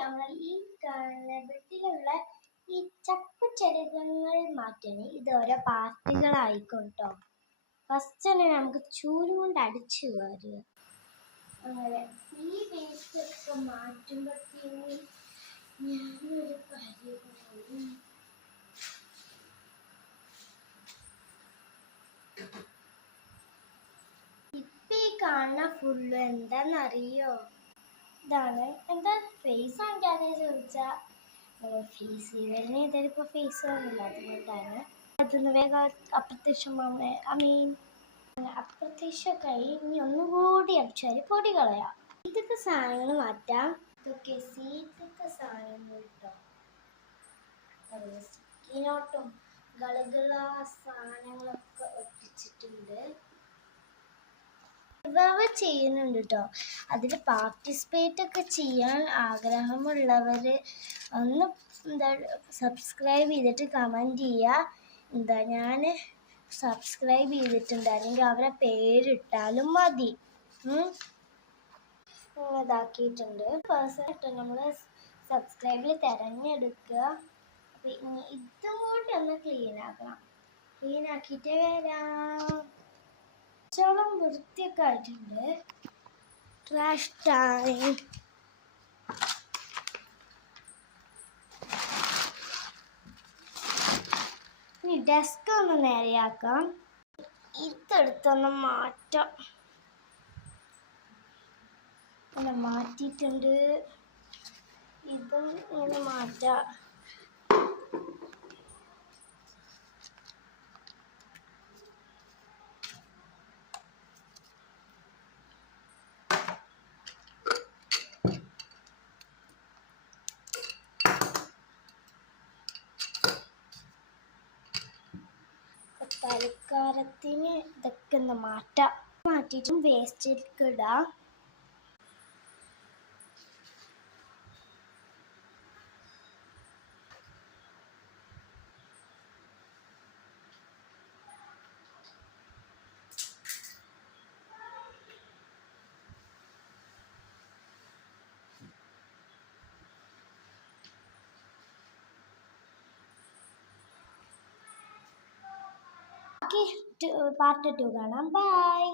ഞങ്ങൾ ഈ ബെഡിലുള്ള ഈ ചപ്പുചരകങ്ങൾ മാറ്റണേ. ഇത് ഓരോ പാർട്ടികളായിക്കോട്ടോ കേട്ടോ. ഫസ്റ്റ് തന്നെ നമുക്ക് ചൂല് കൊണ്ട് അടിച്ചു വാരുക. അങ്ങനെ ഈ വേസ്റ്റ് ഒക്കെ മാറ്റുമ്പോഴത്തേന് ഞാനൊരു കാര്യം ഇപ്പം ഈ കാണുന്ന ഫുള്ള് എന്താണെന്നറിയോ? ഇതാണ്. എന്താ ഫേസ് കാണിക്കാതെ ചോദിച്ചാൽ ഫേസ് ഇവരിന് ഇതിലിപ്പോൾ ഫേസ് ഒന്നുമില്ല, അതുകൊണ്ടാണ്. അതൊന്ന് വേഗം അപ്രത്യക്ഷമാവേ. അപ്രത്യക്ഷമായി ഇനി ഒന്നുകൂടി അടിച്ചാൽ പൊടി കളയാം. ഇതൊക്കെ സാധനങ്ങൾ മാറ്റാം. ഇതൊക്കെ സീറ്റൊക്കെ സാധനങ്ങൾ കേട്ടോ. സ്കിനോട്ടും ഗളുകള സാധനങ്ങളൊക്കെ ഒട്ടിച്ചിട്ടുണ്ട്. ചെയ്യുന്നുണ്ട് കേട്ടോ. അതിൽ പാർട്ടിസിപ്പേറ്റ് ഒക്കെ ചെയ്യാൻ ആഗ്രഹമുള്ളവർ ഒന്ന് സബ്സ്ക്രൈബ് ചെയ്തിട്ട് കമൻറ്റ് ചെയ്യുക. ഞാൻ സബ്സ്ക്രൈബ് ചെയ്തിട്ടുണ്ട്, അല്ലെങ്കിൽ അവരെ പേരിട്ടാലും മതി. ഇതാക്കിയിട്ടുണ്ട്. പേഴ്സണായിട്ട് നമ്മൾ സബ്സ്ക്രൈബിൽ തിരഞ്ഞെടുക്കുക. അപ്പം ഇനി ഇതും കൂടി ഒന്ന് ക്ലീൻ ആക്കണം. ക്ലീൻ ആക്കിയിട്ട് വരാം. ചോളം വൃത്തിയൊക്കെ ആയിട്ടുണ്ട്. Trash time. ഇനി ഡെസ്ക് ഒന്ന് നേരെയാക്കാം. ഇതെടുത്തൊന്ന് മാറ്റാം. അങ്ങനെ മാറ്റിയിട്ടുണ്ട്. ഇതും ഇങ്ങനെ മാറ്റാം. തൽക്കാലത്തിന് ഇതൊക്കെ ഒന്ന് മാറ്റിയിട്ടും വേസ്റ്റിലേക്ക് ഇടാം. പാർട്ട് 2 കാണാം. ബൈ.